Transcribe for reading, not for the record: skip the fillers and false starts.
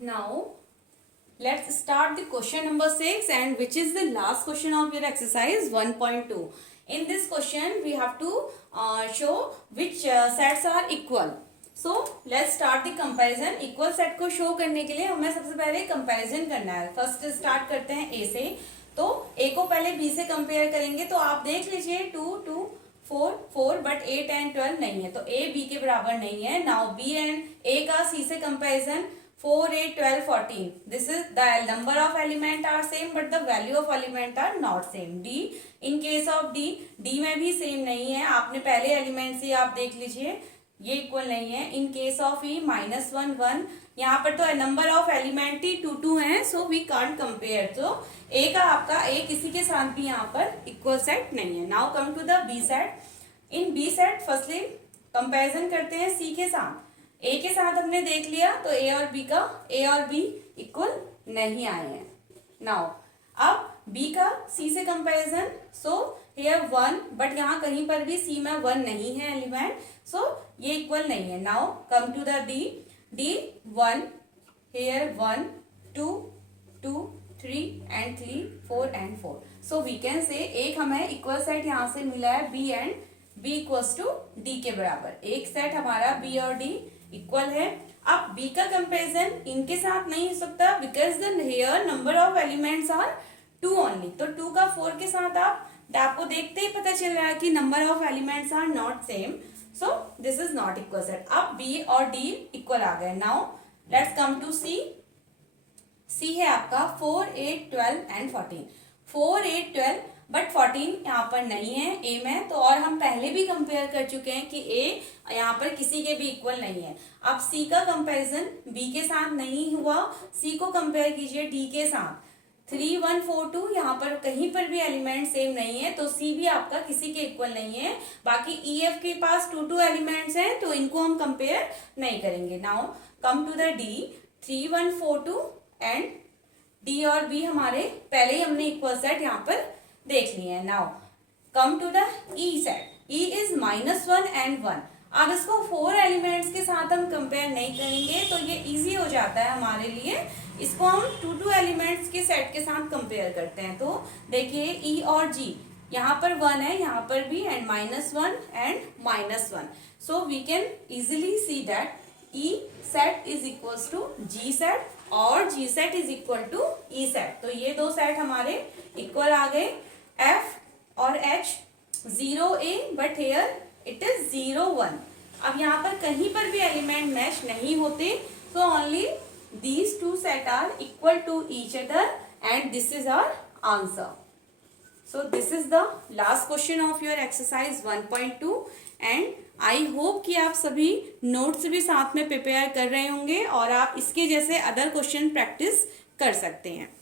Now let's start the question number 6, and which is the last question of your exercise 1.2. In this question we have to show which sets are equal. So let's start the comparison. Equal set को show करने के लिए हमें सबसे पहले comparison करना है. First start करते हैं A से. तो A को पहले B से compare करेंगे. तो आप देख लीजिए 2, 2, 4, 4, but 8 and 12 नहीं है. तो A B के बराबर नहीं है. Now B and A का C से comparison 4, 8, 12, 14. This is the number of element are same but the value of element are not same. D, in case of D, D में भी same नहीं है. आपने पहले एलिमेंट से आप देख लीजिए ये इक्वल नहीं है. In case of E -1, 1. यहाँ पर तो नंबर ऑफ एलिमेंट ही 2, 2 है. So we can't compare. तो A का आपका A किसी के साथ भी यहाँ पर इक्वल सेट नहीं है. Now come to the B set. In B set firstly comparison करते हैं C के साथ. A के साथ हमने देख लिया तो A और B इक्वल नहीं आए हैं. नाउ अब B का C से कंपैरिजन. सो हेयर 1, बट यहाँ कहीं पर भी C में 1 नहीं है एलिमेंट. सो ये इक्वल नहीं है. Now come to the D 1, here 1, 2, 2, 3 and 3, 4 and 4. So we can say एक हमें इक्वल सेट यहाँ से मिला है B and B equals to D के बराबर. एक सेट हमारा B और D इक्वल है. अब B का कंपैरिजन इनके साथ नहीं हो सकता because the here number of elements are 2 only. तो 2 का 4 के साथ आपको देखते ही पता चल रहा है कि number of elements are not same. So this is not equal set. अब B और D इक्वल आ गए. Now let's come to C. C है आपका 4, 8, 12 एंड 14. 4, 8, 12 बट 14 यहाँ पर नहीं है A में. तो और हम पहले भी कंपेयर कर चुके हैं कि A यहाँ पर किसी के भी इक्वल नहीं है. अब C का कंपैरिजन B के साथ नहीं हुआ. C को कंपेयर कीजिए D के साथ. 3, 1, 4, 2 यहाँ पर कहीं पर भी एलिमेंट सेम नहीं है. तो C भी आपका किसी के इक्वल नहीं है. बाकी E, F के पास 2, 2 एलिमेंट्स हैं तो इनको हम कंपेयर नहीं करेंगे. Now come to the D. 3, 1, 4, 2 and D और B हमारे पहले ही हमने इक्वल सेट यहाँ पर देख लिए हैं. Now come to the E set. E is -1 and 1. अब इसको 4 एलिमेंट्स के साथ हम कंपेयर नहीं करेंगे तो ये इजी हो जाता है हमारे लिए. इसको हम 2 एलिमेंट्स के सेट के साथ कंपेयर करते हैं. तो देखिए E और G यहाँ पर 1 है, यहाँ पर भी, and -1 and -1. So we can easily see that E set is equals to G set और G set is equal to E set. तो ये दो सेट हमारे इक्वल आ गए. F और H 0A but here it is 0, 1. अब यहाँ पर कहीं पर भी एलिमेंट मैच नहीं होते. तो only these two set are equal to each other and this is our answer. So this is the last question of your exercise 1.2 and I hope कि आप सभी नोट्स भी साथ में प्रिपेयर कर रहे होंगे और आप इसके जैसे अदर क्वेश्चन प्रैक्टिस कर सकते हैं.